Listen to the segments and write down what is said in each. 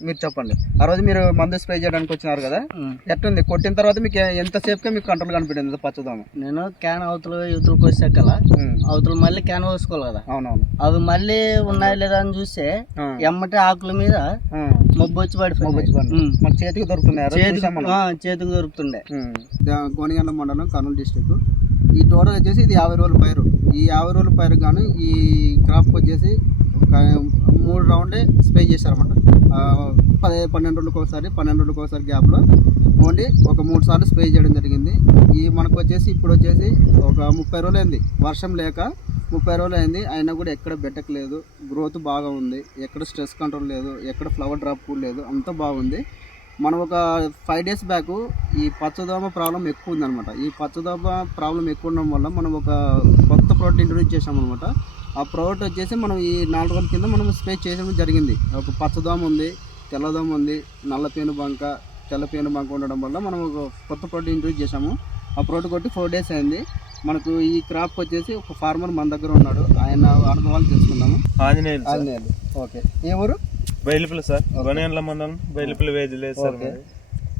మీరు చెప్పండి. ఆ రోజు మీరు మందు స్ప్రే చేయడానికి వచ్చినారు కదా? ఎట్లుంది కొట్టిన తర్వాత మీకు ఎంత సేపుగా మీకు కంట్రోల్ కనిపించింది? పచ్చదోమ నేను క్యాన్ అవతల వచ్చాకల ఉమ్, అవతల మళ్ళీ క్యాన్ పోసుకోవాలి కదా. అవునవును. అవి మళ్ళీ ఉన్నాయా లేదా అని చూస్తే ఎమ్మటి ఆకుల మీద మొబ్బొచ్చి. ఉమ్. మన చేతికి దొరుకుతున్నాయి? రోజు చేతికి దొరుకుతుండే. గోనిగండ మండలం కర్నూలు డిస్టిక్ ఈ టోటల్ వచ్చేసి ఇది యాభై రోజుల పైరు. ఈ యాభై రోజుల పైరు గాను ఈ క్రాప్ వచ్చేసి ఒక మూడు రౌండ్లే స్ప్రే చేశారన్నమాట. ఆ, పన్నెండు రోజులకు ఒకసారి పన్నెండు రోజులకు ఒకసారి గ్యాప్లో ఓన్లీ ఒక మూడు సార్లు స్ప్రే చేయడం జరిగింది. ఈ మనకు వచ్చేసి ఇప్పుడు వచ్చేసి ఒక ముప్పై రోజులు అయింది. వర్షం లేక ముప్పై రోజులు అయింది. అయినా కూడా ఎక్కడ బెట్టకలేదు గ్రోత్ బాగా ఉంది. ఎక్కడ స్ట్రెస్ కంట్రోల్ లేదు. ఎక్కడ ఫ్లవర్ డ్రాప్ కూడా లేదు. అంతా బాగుంది. మనం ఒక ఫైవ్ డేస్ బ్యాక్ ఈ పచ్చదోమ ప్రాబ్లం ఎక్కువ ఉందన్నమాట. ఈ పచ్చదోమ ప్రాబ్లం ఎక్కువ ఉండడం వల్ల మనం ఒక కొత్త ప్రోడక్ట్ ఇంట్రొడ్యూస్ చేసామన్నమాట ఆ ప్రోడక్ట్ వచ్చేసి మనం ఈ నాలుగు రోజుల కింద మనం స్ప్రే చేయడం జరిగింది. ఒక పచ్చదోమ ఉంది తెల్లదోమ ఉంది నల్ల పేను బంక తెల్ల పేను బంక ఉండడం వల్ల మనం ఒక కొత్త ప్రోడక్ట్ ఇంట్రొడ్యూస్ చేసాము ఆ ప్రోడక్ట్ కొట్టి ఫోర్ డేస్ అయింది. మనకు ఈ క్రాప్ వచ్చేసి ఒక ఫార్మర్ మన దగ్గర ఉన్నాడు. ఆయన అనుభవాలు తెలుసుకుందాము. ఆంజనేయులు సార్. ఆంజనేయులు. ఓకే. ఏ ఊరు? Bayalupula sir. Bayalupula sir okay.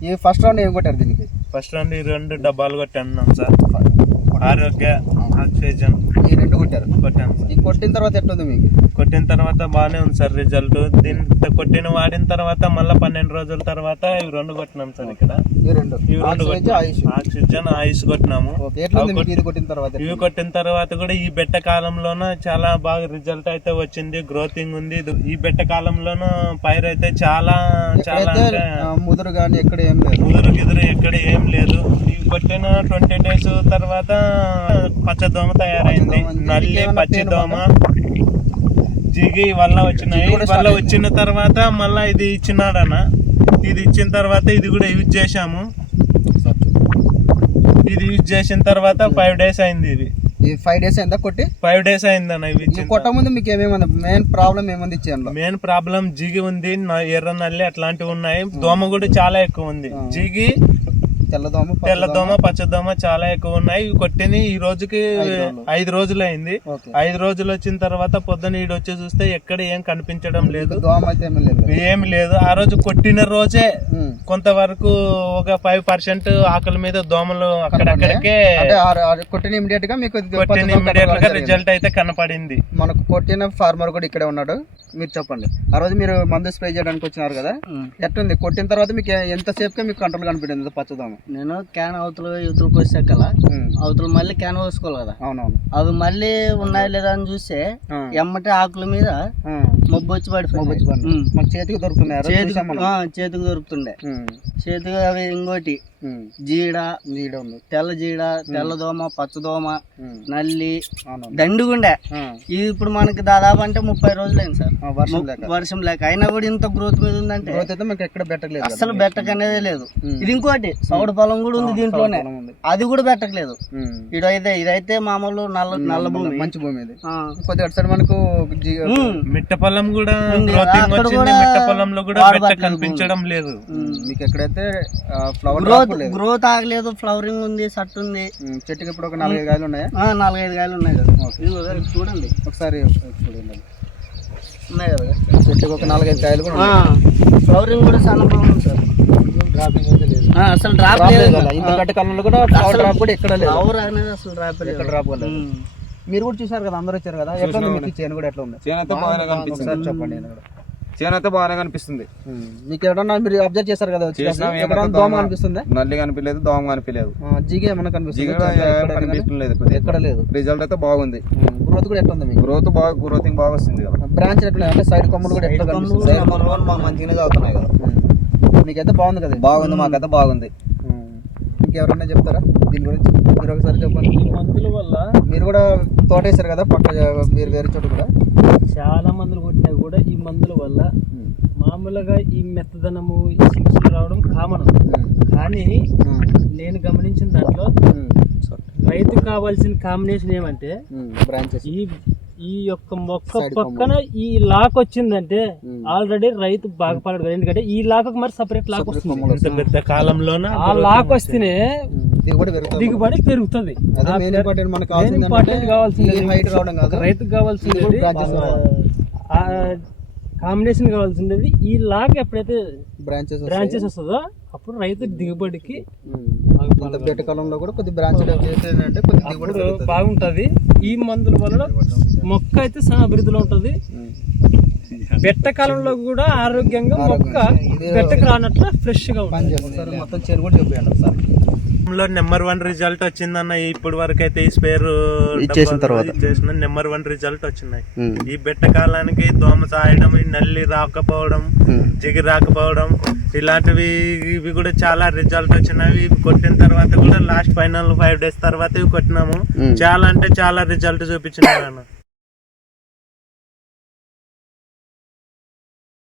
ఈ ఫస్ట్ రౌండ్ ఏం కొట్టారు దీనికి? ఫస్ట్ రౌండ్ ఈ రెండు డబ్బాలు కొట్టాను సార్. ఆరోగ్య ఆక్సిజన్ ఈ రెండు కొట్టారు. కొట్టాను సార్. ఈ కొట్టిన తర్వాత ఎట్లుంది మీకు? కొట్టిన తర్వాత బాగానే ఉంది సార్ రిజల్ట్. దీని కొట్టిన వాడిన తర్వాత మళ్ళీ పన్నెండు రోజుల తర్వాత ఇవి రెండు కొట్టినాం సార్ ఇక్కడ. ఈ రెండు. ఇవి రెండు ఆక్సిజన్, కొట్టినాం. ఆయుష్. ఆక్సిజన్ ఆయుష్ కొట్టినాము. ఓకే ఎట్లుంది మీకు ఇది కొట్టిన తర్వాత ఇవి? కొట్టిన తర్వాత కూడా ఈ బెట్ట కాలంలోన చాలా బాగా రిజల్ట్ అయితే వచ్చింది. గ్రోతింగ్ ఉంది. ఇది- ఈ బెట్ట కాలంలోన పైరు అయితే చాలా చాలా ముదురు కానీ ఎక్కడ ఏం లేదు. ముదురు గిదురు ఎక్కడ ఏం లేదు. ఇవి కొట్టిన ట్వంటీ డేస్ తర్వాత పచ్చదోమ తయారైంది. నల్లి పచ్చిదోమ జిగి వల్ల వచ్చినాయి. వల్ల వచ్చిన తర్వాత మళ్ళా ఇది ఇచ్చినాడన్న ఇది ఇచ్చిన తర్వాత ఇది కూడా యూజ్ చేశాము. ఇది యూజ్ చేసిన తర్వాత ఫైవ్ డేస్ అయింది ఇది. ఈ ఫైవ్ డేస్ అయిందా కొట్టి? ఫైవ్ డేస్ అయిందన్న ఇవి ఇచ్చిన కొట్ట ముందు మీకు ఏమేమి మెయిన్ ప్రాబ్లం ఏముంది ఇచ్చేయంలో మెయిన్ ప్రాబ్లం జిగి ఉంది ఎర్ర నల్లి అట్లాంటివి ఉన్నాయి. దోమ కూడా చాలా ఎక్కువ ఉంది. జిగి తెల్లదోమ పచ్చదోమ. తెల్లదోమ పచ్చదోమ చాలా ఎక్కువ ఉన్నాయి. ఇవి కొట్టిని ఈ రోజుకి ఐదు రోజులు. ఐదు రోజులు అయింది. ఐదు రోజులు వచ్చిన తర్వాత పొద్దున ఈడు వచ్చి చూస్తే ఎక్కడ ఏం కనిపించడం లేదు. దోమ అయితే ఏమీ లేదు. ఏమి లేదు. ఆ రోజు కొట్టిన రోజే. కొంతవరకు ఒక ఫైవ్ పర్సెంట్ ఆకలి మీద దోమలు అక్కడక్కడికే కొట్టిన ఇమీడియట్గా మీకు కొట్టిన ఇమ్మీడియట్గా. రిజల్ట్ అయితే కనపడింది. మనకు కొట్టిన ఫార్మర్ కూడా ఇక్కడే ఉన్నాడు. మీరు చెప్పండి. ఆ రోజు మీరు మందు స్ప్రే చేయడానికి వచ్చినారు కదా? ఉమ్. ఎట్లుంది కొట్టిన తర్వాత మీకు ఎంత సేపుగా మీకు కంట్రోల్ కనిపించింది పచ్చదోమ. నేను క్యాన్ అవతల యువతలకు వచ్చాకల ఉమ్. అవతల మళ్ళీ క్యాన్ పోసుకోవాలి కదా అవునవును అవి మళ్ళీ ఉన్నాయా లేదా అని చూస్తే. ఎమ్మటి ఆకుల మీద. మొబ్బు వచ్చి. మన చేతికి దొరుకుతున్నాయి రోజు చేతికి దొరుకుతుండే. చేతికి అవి ఇంకోటి జీడ ఈడ ఉంది తెల్ల జీడ తెల్లదోమ పచ్చదోమ ఉమ్. నల్లి అవునవును దండుగుండే. ఇది ఇప్పుడు మనకి దాదాపు అంటే ముప్పై రోజులైంది సార్ ఆ, వర్షం లేక వర్షం లేక అయినా కూడా ఇంత గ్రోత్ మీద ఉందంటే గ్రోత్ అయితే మీకు ఎక్కడ పెట్టలేదు కదా. అసలు బెట్టక అనేది లేదు. ఇది ఇంకోటి సౌడు పొలం కూడా ఉంది దీంట్లోనే. అది కూడా పెట్టట్లేదు ఉమ్. ఇదైతే ఇదైతే మామూలు నల్ల నల్ల భూమి మంచి భూమి ఇది ఆ. కొద్దిగా సైడ్ మనకు. మిట్ట పొలం కూడా కూడా మిట్ట పొలంలో కనిపించడం లేదు. మీకు ఎక్కడైతే ఫ్లవర్ గ్రోత్ ఆగలేదు ఫ్లవరింగ్ ఉంది సట్ ఉంది. చెట్టుకి ఇప్పుడు ఒక నాలుగైదు కాయలు ఉన్నాయా? ఆ, నాలుగైదు కాయలు ఉన్నాయి కదా. చూడండి. ఒకసారి చూడండి. ఉన్నాయి కదా. చెట్టుకి ఒక నాలుగైదు కాయలు కూడా. ఫ్లవరింగ్ కూడా చాలా బాగుంది సార్. ఆ, అసలు డ్రాప్ డ్రాప్ లేదు. ఇంత గట్టి కాలంలో కూడా ఫ్లవర్ డ్రాప్ కూడా ఎక్కడ లేదు. ఫ్లవర్ అనేది అసలు డ్రాప్ లేదు. ఎక్కడ డ్రాప్ లేదు. మీరు కూడా చూసారు కదా అందరూ వచ్చారు కదా. ఎట్లా మీకు చేను కూడా ఎట్లా ఉంది? చేను అయితే బాగానే కనిపిస్తుంది చెప్పండి నేను కూడా. చేను అయితే బాగానే కనిపిస్తుంది. మీకు ఎవరన్నా మీరు అబ్జర్వ్ చేశారు కదా వచ్చి దోమ కనిపిస్తుందా నల్లి కనిపించలేదు దోమ కనిపించలేదు జిగే ఏమన్నా కనిపిస్తుంది? ఎక్కడ లేదు. రిజల్ట్ అయితే బాగుంది. గ్రోత్ కూడా ఎట్లా ఉంది గ్రోత్ బాగా గ్రోతింగ్ బాగా వస్తుంది కదా బ్రాంచ్ ఎట్లా? అంటే సైడ్ కొమ్మలు కూడా ఎట్లా కనిపిస్తుంది మంచిగానే అవుతున్నాయి కదా. మీకైతే బాగుంది కదా? బాగుంది మాకైతే బాగుంది. ఉమ్. ఇంకెవరన్నా చెప్తారా? దీని గురించి మీరు ఒకసారి చెప్పండి. ఈ మందుల వల్ల మీరు కూడా తోట వేశారు కదా పక్క మీరు వేరే చోట కూడా? చాలా మందులు కొట్టినా కూడా ఈ మందుల వల్ల మామూలుగా ఈ మెత్తదనము ఈ చిగుళ్ళు రావడం కామన్. కానీ నేను గమనించిన దాంట్లో రైతుకు కావాల్సిన కాంబినేషన్ ఏమంటే బ్రాంచెస్ ఈ ఈ యొక్క మొక్క పక్కన ఈ లాక్ వచ్చిందంటే Hmm. ఆల్రెడీ రైతు బాగుపడదు కదా. ఎందుకంటే ఈ లాక్ మరి సపరేట్ లాక్ వస్తుంది. పెద్ద కాలంలోన? ఆ లాక్ వస్తేనే దిగుబడి పెరుగుతుంది. దిగుబడి పెరుగుతుంది. రైతుకు కావాల్సింది కాంబినేషన్ కావాల్సింది ఈ లాక్ ఎప్పుడైతే బ్రాంచెస్ బ్రాంచెస్ వస్తుందో అప్పుడు రైతు దిగుబడికి ఇంత బెట్ట కాలంలో కూడా కొద్ది బ్రాంచ్ చేసేదంటే కొద్ది. బాగుంటది. ఈ మందుల వల్ల మొక్క అయితే చాలా అభివృద్ధిలో ఉంటది. బెట్ట కాలంలో కూడా ఆరోగ్యంగా మొక్క బెట్టకు రానట్లు ఫ్రెష్గా ఉంటుంది. మొత్తం చేను కూడా చెప్పాను ఒకసారి. లో నెంబర్ వన్ రిజల్ట్ వచ్చిందన్న ఇప్పుడు వరకు అయితే ఈ స్పేర్ ఇచ్చేసిన తర్వాత. నెంబర్ వన్ రిజల్ట్ వచ్చినాయి. ఈ బెట్ట కాలానికి దోమ సాయడం ఈ నల్లి రాకపోవడం జిగి రాకపోవడం ఇలాంటివి ఇవి కూడా చాలా రిజల్ట్ వచ్చినవి ఇవి కొట్టిన తర్వాత కూడా లాస్ట్ ఫైనల్ ఫైవ్ డేస్ తర్వాత ఇవి కొట్టినాము. చాలా అంటే చాలా రిజల్ట్ చూపించినాయి అన్న